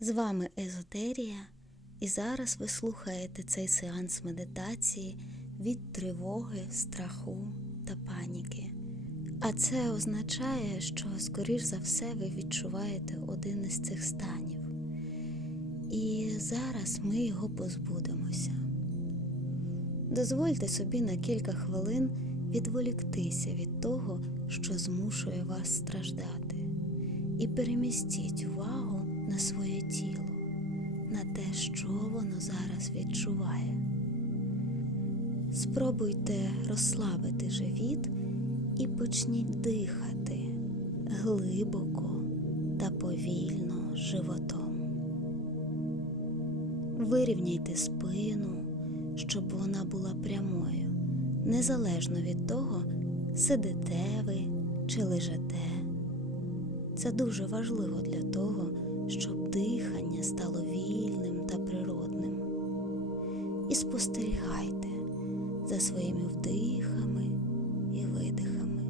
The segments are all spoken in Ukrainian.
З вами Езотерія, і зараз ви слухаєте цей сеанс медитації від тривоги, страху та паніки. А це означає, що, скоріш за все, ви відчуваєте один із цих станів. І зараз ми його позбудемося. Дозвольте собі на кілька хвилин відволіктися від того, що змушує вас страждати, і перемістіть увагу на своє тіло, на те, що воно зараз відчуває. Спробуйте розслабити живіт і почніть дихати глибоко та повільно животом. Вирівняйте спину, щоб вона була прямою, незалежно від того, сидите ви чи лежите. Це дуже важливо для того, щоб дихання стало вільним та природним. І спостерігайте за своїми вдихами і видихами.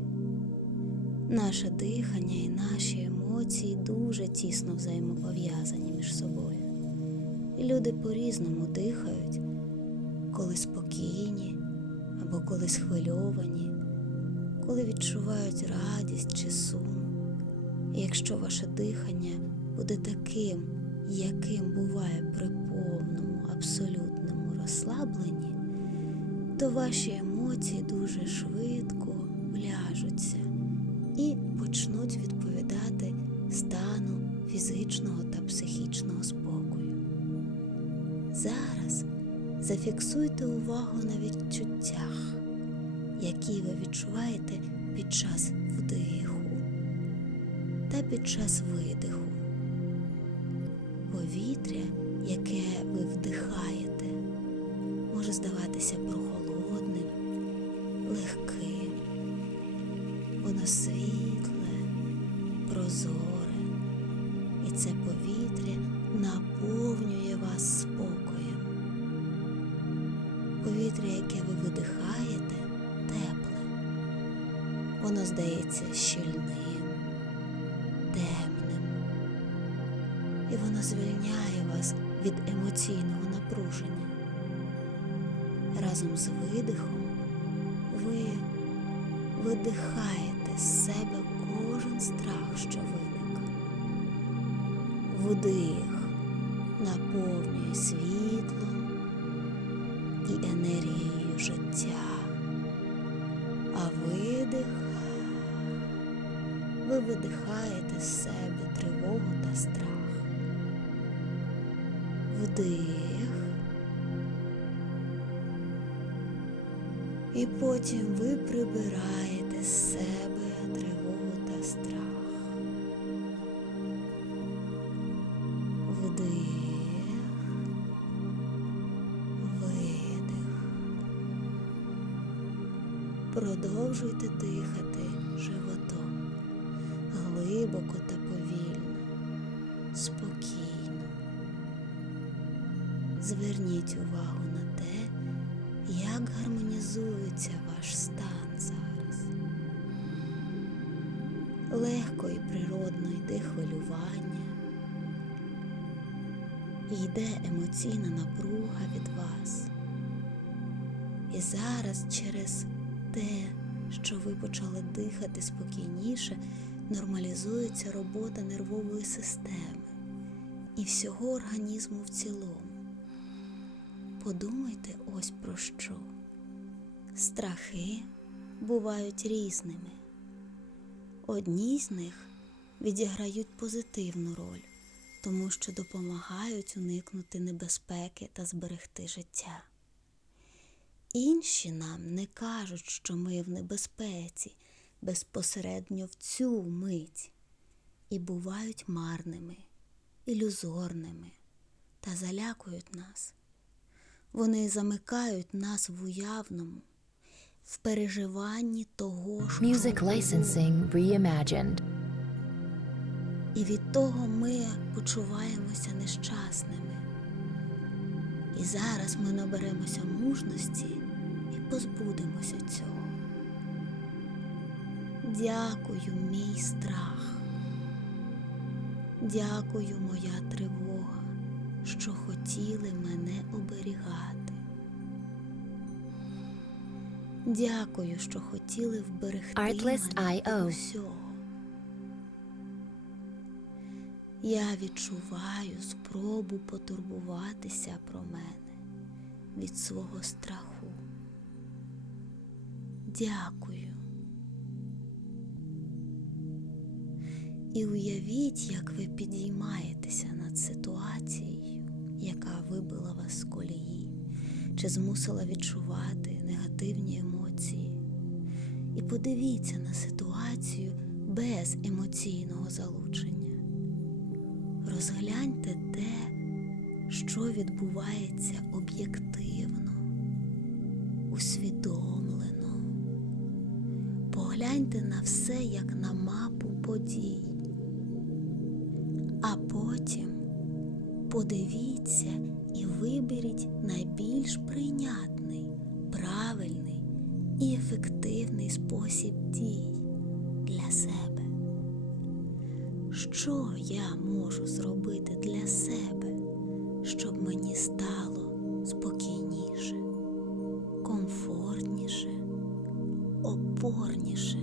Наше дихання і наші емоції дуже тісно взаємопов'язані між собою. І люди по-різному дихають, коли спокійні або коли схвильовані, коли відчувають радість чи сум. І якщо ваше дихання буде таким, яким буває при повному, абсолютному розслабленні, то ваші емоції дуже швидко вляжуться і почнуть відповідати стану фізичного та психічного спокою. Зараз зафіксуйте увагу на відчуттях, які ви відчуваєте під час вдиху та під час видиху. Повітря, яке ви вдихаєте, може здаватися прохолодним, легким, воно світле, прозоре, і це повітря наповнює вас спокоєм. Повітря, яке ви видихаєте, тепле, воно здається щільним, звільняє вас від емоційного напруження. Разом з видихом ви видихаєте з себе кожен страх, що виник. Вдих наповнює світлом і енергією життя, а видих ви видихаєте з себе тривогу та страх. Вдих. І потім ви прибираєте з себе тривогу та страх. Вдих, видих. Продовжуйте дихати животом Зверніть увагу на те, як гармонізується ваш стан зараз. Легко і природно йде хвилювання, йде емоційна напруга від вас. І зараз через те, що ви почали дихати спокійніше, нормалізується робота нервової системи і всього організму в цілому. Подумайте ось про що. Страхи бувають різними. Одні з них відіграють позитивну роль, тому що допомагають уникнути небезпеки та зберегти життя. Інші нам не кажуть, що ми в небезпеці безпосередньо в цю мить і бувають марними, ілюзорними та залякують нас. Вони замикають нас в уявному, в переживанні того, що Music licensing reimagined. і від того ми почуваємося нещасними. І зараз ми наберемося мужності і позбудемося цього. Дякую, мій страх. Дякую, моя тривога, що хотіли мене оберігати. Дякую, що хотіли вберегти Artlist мене від усього. Я відчуваю спробу потурбуватися про мене від свого страху. Дякую. І уявіть, як ви підіймаєтеся над ситуацією, яка вибила вас з колії, чи змусила відчувати негативні емоції. І подивіться на ситуацію без емоційного залучення. Розгляньте те, що відбувається об'єктивно, усвідомлено. Погляньте на все як на мапу подій. А потім подивіться і виберіть найбільш прийнятний, правильний і ефективний спосіб дій для себе. Що я можу зробити для себе, щоб мені стало спокійніше, комфортніше, опорніше?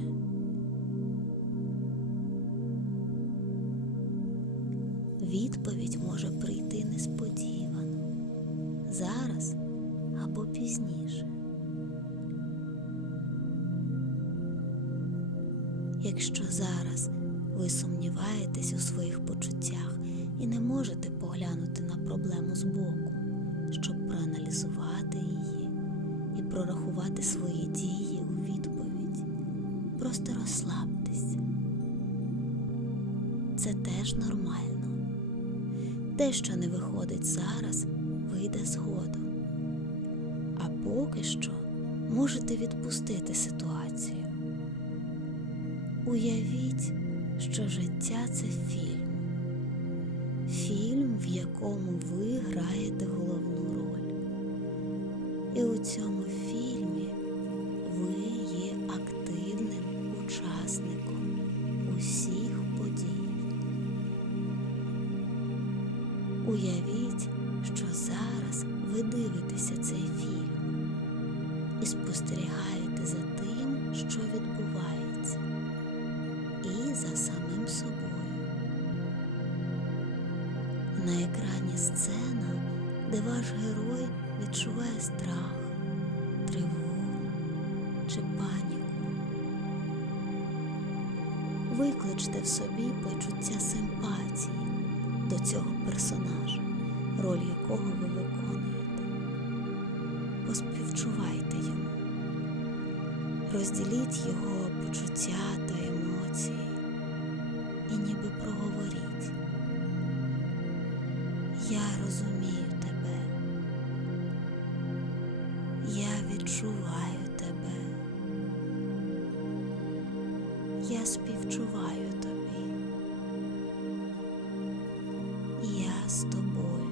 Відповідь може прийти несподівано, зараз або пізніше. Якщо зараз ви сумніваєтесь у своїх почуттях і не можете поглянути на проблему збоку, щоб проаналізувати її і прорахувати свої дії у відповідь, просто розслабтеся. Це теж нормально. Те, що не виходить зараз, вийде згодом. А поки що можете відпустити ситуацію. Уявіть, що життя це фільм. Фільм, в якому ви граєте головну роль. І у цьому фільмі ваш герой відчуває страх, тривогу чи паніку. Викличте в собі почуття симпатії до цього персонажа, роль якого ви виконуєте. Поспівчувайте йому, розділіть його почуття та емоції і ніби проговоріть. Я розумію відчуваю тебе. Я співчуваю тобі. Я з тобою.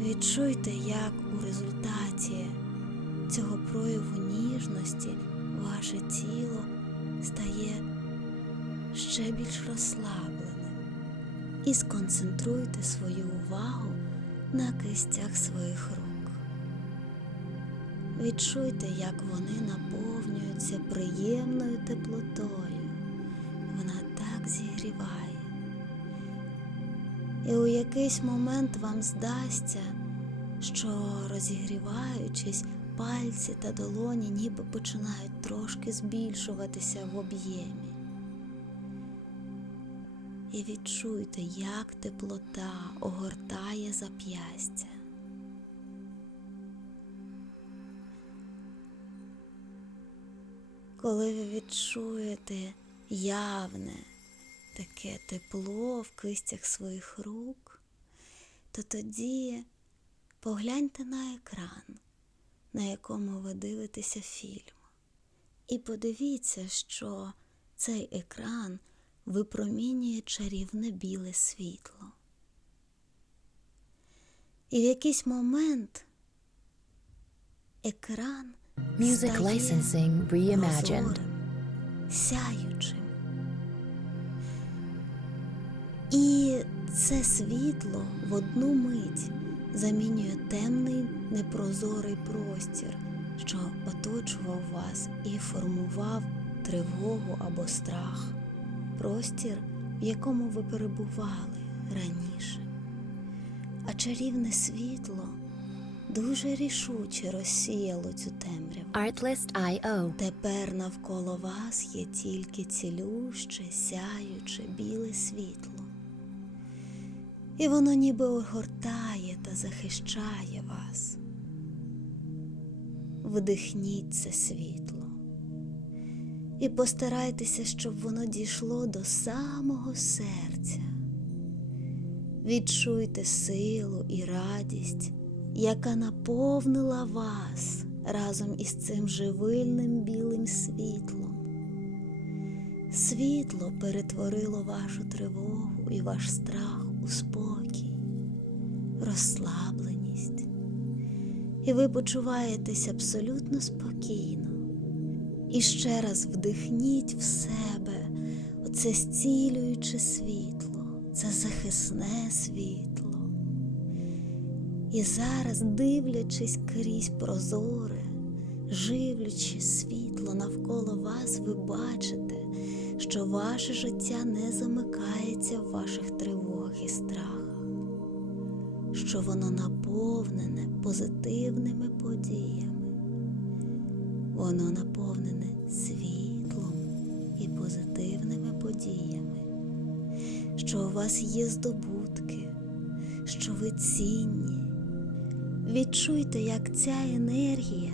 Відчуйте, як у результаті цього прояву ніжності ваше тіло стає ще більш розслабленим і сконцентруйте свою увагу на кистях своїх рук. Відчуйте, як вони наповнюються приємною теплотою. Вона так зігріває. І у якийсь момент вам здасться, що розігріваючись, пальці та долоні ніби починають трошки збільшуватися в об'ємі. І відчуйте, як теплота огортає зап'ястя. Коли ви відчуєте явне таке тепло в кистях своїх рук, то тоді погляньте на екран, на якому ви дивитеся фільм, і подивіться, що цей екран випромінює чарівне біле світло. І в якийсь момент екран Music licensing reimagined. сяючим І це світло в одну мить замінює темний непрозорий простір, що оточував вас і формував тривогу або страх, простір, в якому ви перебували раніше. А чарівне світло дуже рішуче розсіяло цю темряву. Artlist.io. Тепер навколо вас є тільки цілюще, сяюче біле світло. І воно ніби огортає та захищає вас. Вдихніть це світло і постарайтеся, щоб воно дійшло до самого серця. Відчуйте силу і радість, яка наповнила вас разом із цим живильним білим світлом. Світло перетворило вашу тривогу і ваш страх у спокій, розслабленість, і ви почуваєтесь абсолютно спокійно. І ще раз вдихніть в себе оце зцілююче світло, це захисне світло. І зараз, дивлячись крізь прозоре, живлячи світло навколо вас, ви бачите, що ваше життя не замикається в ваших тривогах і страхах, що воно наповнене позитивними подіями. Воно наповнене світлом і позитивними подіями, що у вас є здобутки, що ви цінні. Відчуйте, як ця енергія,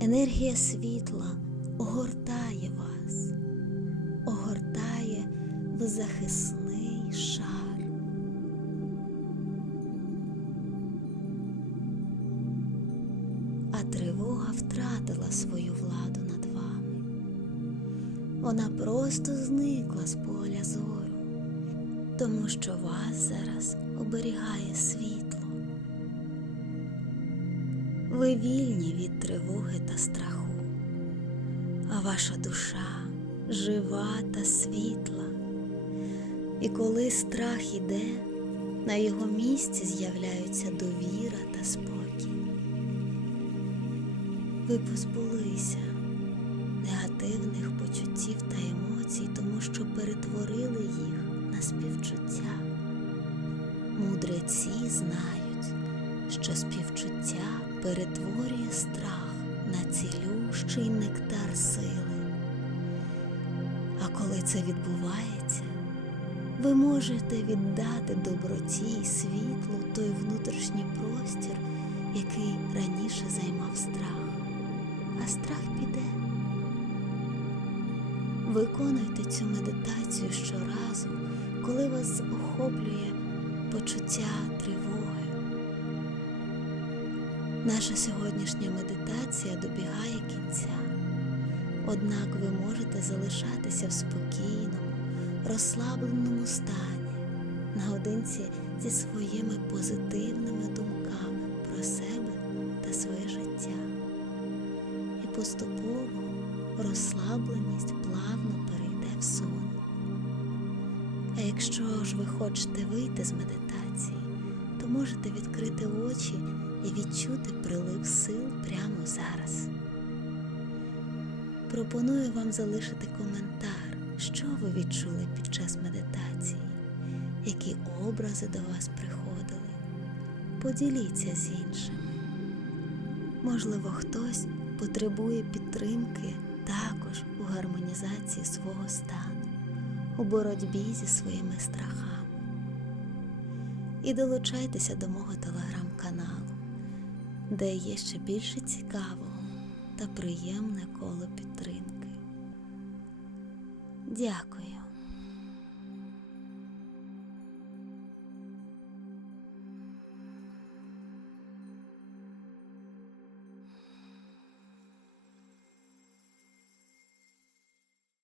енергія світла огортає вас, огортає в захисний Вона просто зникла з поля зору, тому що вас зараз оберігає світло. Ви вільні від тривоги та страху, а ваша душа жива та світла. І коли страх іде, на його місці з'являються довіра та спокій. Ви позбулися негативних почуттів та емоцій, тому що перетворили їх на співчуття. Мудреці знають, що співчуття перетворює страх на цілющий нектар сили. А коли це відбувається, ви можете віддати доброті й світлу той внутрішній простір, який раніше займав страх, а страх піде. Виконуйте цю медитацію щоразу, коли вас охоплює почуття тривоги. Наша сьогоднішня медитація добігає кінця, однак ви можете залишатися в спокійному, розслабленому стані, наодинці зі своїми позитивними думками про себе та своє життя. І поступово розслабленість плавно перейде в сон. А якщо ж ви хочете вийти з медитації, то можете відкрити очі і відчути прилив сил прямо зараз. Пропоную вам залишити коментар, що ви відчули під час медитації, які образи до вас приходили. Поділіться з іншими. Можливо, хтось потребує підтримки у гармонізації свого стану, у боротьбі зі своїми страхами. І долучайтеся до мого телеграм-каналу, де є ще більше цікавого та приємне коло підтримки. Дякую.